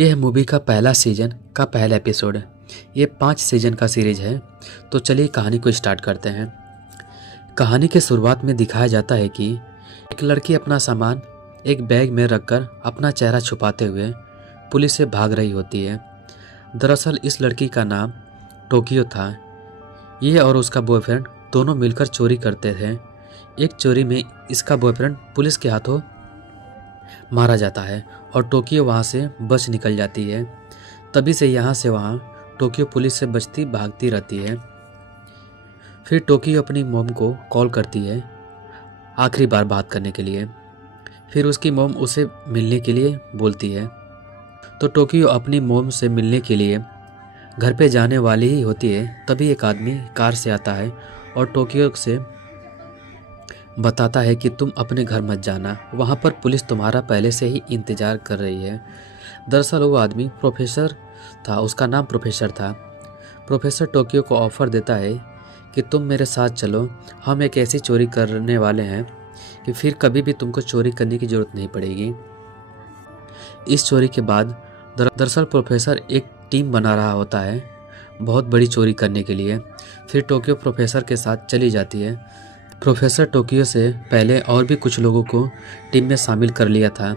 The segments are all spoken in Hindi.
यह मूवी का पहला सीजन का पहला एपिसोड है। ये 5 सीजन का सीरीज है। तो चलिए कहानी को स्टार्ट करते हैं। कहानी के शुरुआत में दिखाया जाता है कि एक लड़की अपना सामान एक बैग में रखकर अपना चेहरा छुपाते हुए पुलिस से भाग रही होती है। दरअसल इस लड़की का नाम टोक्यो था। ये और उसका बॉयफ्रेंड दोनों मिलकर चोरी करते थे। एक चोरी में इसका बॉयफ्रेंड पुलिस के हाथों मारा जाता है और टोक्यो वहाँ से बच निकल जाती है। तभी से यहाँ से वहाँ टोक्यो पुलिस से बचती भागती रहती है। फिर टोक्यो अपनी मॉम को कॉल करती है आखिरी बार बात करने के लिए। फिर उसकी मॉम उसे मिलने के लिए बोलती है। तो टोक्यो अपनी मॉम से मिलने के लिए घर पे जाने वाली ही होती है। तभी एक आदमी कार से आता है और टोक्यो से बताता है कि तुम अपने घर मत जाना, वहाँ पर पुलिस तुम्हारा पहले से ही इंतज़ार कर रही है। दरअसल वो आदमी प्रोफेसर था, उसका नाम प्रोफेसर था। प्रोफेसर टोक्यो को ऑफ़र देता है कि तुम मेरे साथ चलो, हम एक ऐसी चोरी करने वाले हैं कि फिर कभी भी तुमको चोरी करने की ज़रूरत नहीं पड़ेगी। इस चोरी के बाद दरअसल प्रोफेसर एक टीम बना रहा होता है बहुत बड़ी चोरी करने के लिए। फिर टोक्यो प्रोफेसर के साथ चली जाती है। प्रोफेसर टोक्यो से पहले और भी कुछ लोगों को टीम में शामिल कर लिया था।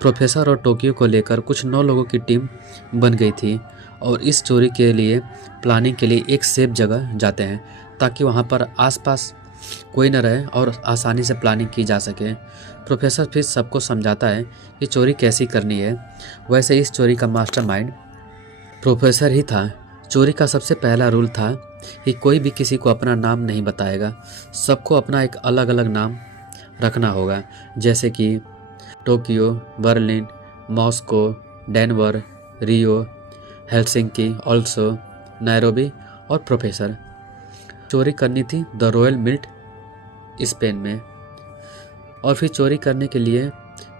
प्रोफेसर और टोक्यो को लेकर कुछ 9 लोगों की टीम बन गई थी और इस चोरी के लिए प्लानिंग के लिए एक सेफ जगह जाते हैं ताकि वहां पर आसपास कोई न रहे और आसानी से प्लानिंग की जा सके। प्रोफेसर फिर सबको समझाता है कि चोरी कैसी करनी है। वैसे इस चोरी का मास्टरमाइंड प्रोफेसर ही था। चोरी का सबसे पहला रूल था कि कोई भी किसी को अपना नाम नहीं बताएगा, सबको अपना एक अलग अलग नाम रखना होगा, जैसे कि टोक्यो, बर्लिन, मॉस्को, डेनवर, रियो, हेलसिंकी, ऑल्सो, नैरोबी और प्रोफेसर। चोरी करनी थी द रॉयल मिल्ट स्पेन में। और फिर चोरी करने के लिए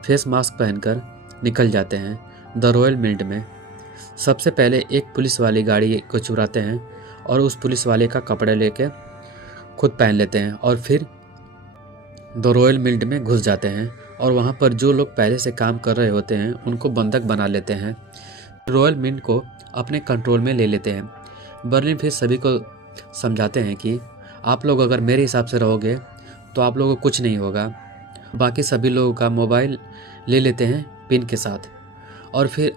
फेस मास्क पहनकर निकल जाते हैं द रॉयल मिल्ट में। सबसे पहले एक पुलिस वाली गाड़ी को चुराते हैं और उस पुलिस वाले का कपड़े लेके खुद पहन लेते हैं और फिर द रॉयल मिल्ट में घुस जाते हैं और वहाँ पर जो लोग पहले से काम कर रहे होते हैं उनको बंधक बना लेते हैं। रॉयल मिल्ट को अपने कंट्रोल में ले लेते हैं। बर्लिन फिर सभी को समझाते हैं कि आप लोग अगर मेरे हिसाब से रहोगे तो आप लोगों को कुछ नहीं होगा। बाकी सभी लोगों का मोबाइल ले लेते हैं पिन के साथ और फिर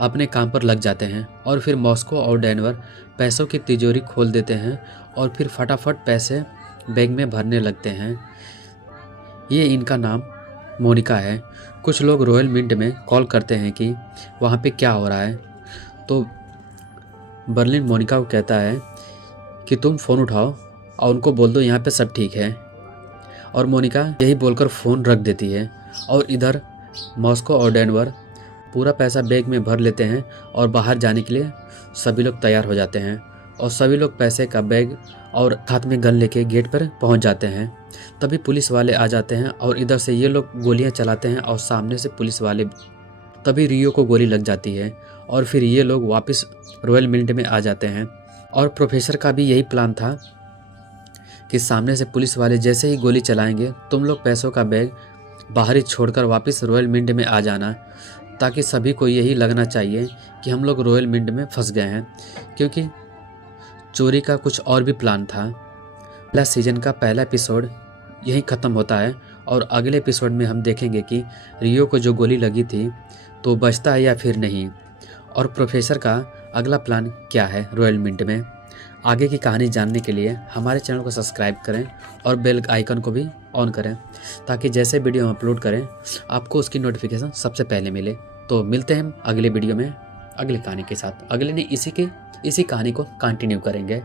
अपने काम पर लग जाते हैं। और फिर मॉस्को और डेनवर पैसों की तिजोरी खोल देते हैं और फिर फटाफट पैसे बैग में भरने लगते हैं। ये इनका नाम मोनिका है। कुछ लोग रॉयल मिंट में कॉल करते हैं कि वहाँ पे क्या हो रहा है। तो बर्लिन मोनिका को कहता है कि तुम फ़ोन उठाओ और उनको बोल दो यहाँ पे सब ठीक है। और मोनिका यही बोलकर फ़ोन रख देती है और इधर मॉस्को और डेनवर पूरा पैसा बैग में भर लेते हैं और बाहर जाने के लिए सभी लोग तैयार हो जाते हैं। और सभी लोग पैसे का बैग और हाथ में गन लेके गेट पर पहुंच जाते हैं। तभी पुलिस वाले आ जाते हैं और इधर से ये लोग गोलियां चलाते हैं और सामने से पुलिस वाले। तभी रियो को गोली लग जाती है और फिर ये लोग वापस रॉयल मिल्ट में आ जाते हैं। और प्रोफेसर का भी यही प्लान था कि सामने से पुलिस वाले जैसे ही गोली चलाएंगे तुम लोग पैसों का बैग बाहर ही छोड़कर वापस रॉयल मिंट में आ जाना, ताकि सभी को यही लगना चाहिए कि हम लोग रॉयल मिंट में फंस गए हैं, क्योंकि चोरी का कुछ और भी प्लान था। पहला सीजन का पहला एपिसोड यहीं ख़त्म होता है और अगले एपिसोड में हम देखेंगे कि रियो को जो गोली लगी थी तो बचता है या फिर नहीं, और प्रोफेसर का अगला प्लान क्या है रॉयल मिंट में। आगे की कहानी जानने के लिए हमारे चैनल को सब्सक्राइब करें और बेल आइकन को भी ऑन करें, ताकि जैसे वीडियो हम अपलोड करें आपको उसकी नोटिफिकेशन सबसे पहले मिले। तो मिलते हैं अगले वीडियो में अगली कहानी के साथ। अगले ने इसी कहानी को कंटिन्यू करेंगे।